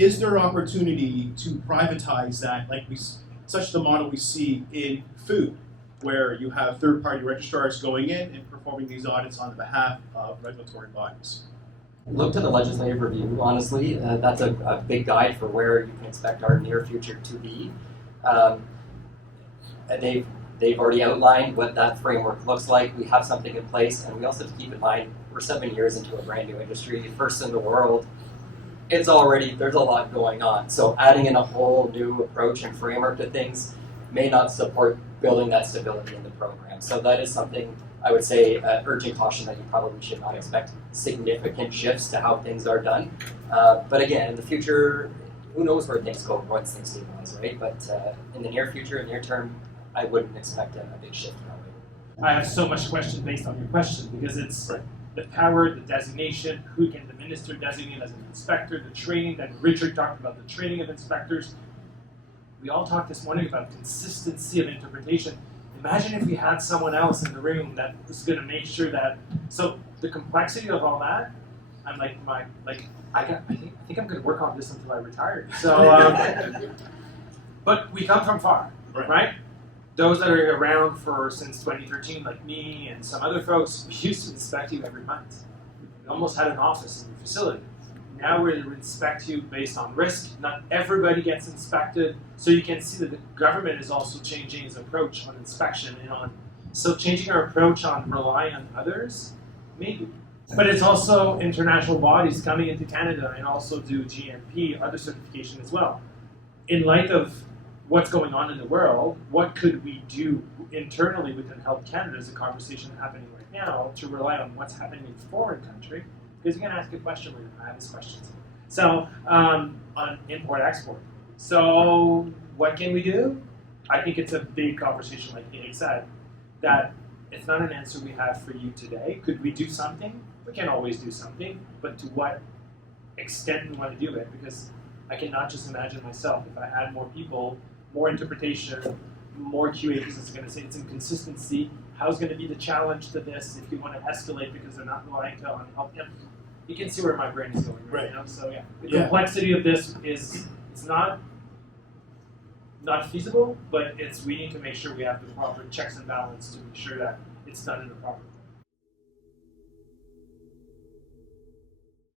is there opportunity to privatize that, like such the model we see in food, where you have third-party registrars going in and performing these audits on behalf of regulatory bodies? Look to the legislative review, honestly. That's a big guide for where you can expect our near future to be. They've already outlined what that framework looks like. We have something in place, and we also have to keep in mind we're 7 years into a brand new industry, first in the world. There's a lot going on. So adding in a whole new approach and framework to things may not support building that stability in the program. So that is something I would say urgent caution that you probably should not expect significant shifts to how things are done. But again, in the future, who knows where things go once things stabilize, right? But in the near future, near term, I wouldn't expect a big shift that way. I have so much question based on your question because it's the power, the designation, who can the minister designate as an inspector, the training that Richard talked about, the training of inspectors. We all talked this morning about consistency of interpretation. Imagine if we had someone else in the room that was going to make sure that. So the complexity of all that, I'm I think I'm going to work on this until I retire. So, but we come from far, right? Those that are around since 2013, like me and some other folks, we used to inspect you every month. We almost had an office in the facility. Now we inspect you based on risk. Not everybody gets inspected. So you can see that the government is also changing its approach on inspection so changing our approach on relying on others, maybe. But it's also international bodies coming into Canada and also do GMP, other certification as well. In light of what's going on in the world, what could we do internally within Health Canada? Is a conversation happening right now to rely on what's happening in foreign country, because you're going to ask a question when I ask questions. So, on import-export. So, what can we do? I think it's a big conversation, like Nick said, that it's not an answer we have for you today. Could we do something? We can always do something, but to what extent we want to do it? Because I cannot just imagine myself, if I had more people, more interpretation, more QA, because it's going to say it's inconsistency. How's going to be the challenge to this if you want to escalate because they're not relying on help? You can see where my brain is going right now. So yeah, the complexity of this is it's not feasible, but we need to make sure we have the proper checks and balance to make sure that it's done in the proper way.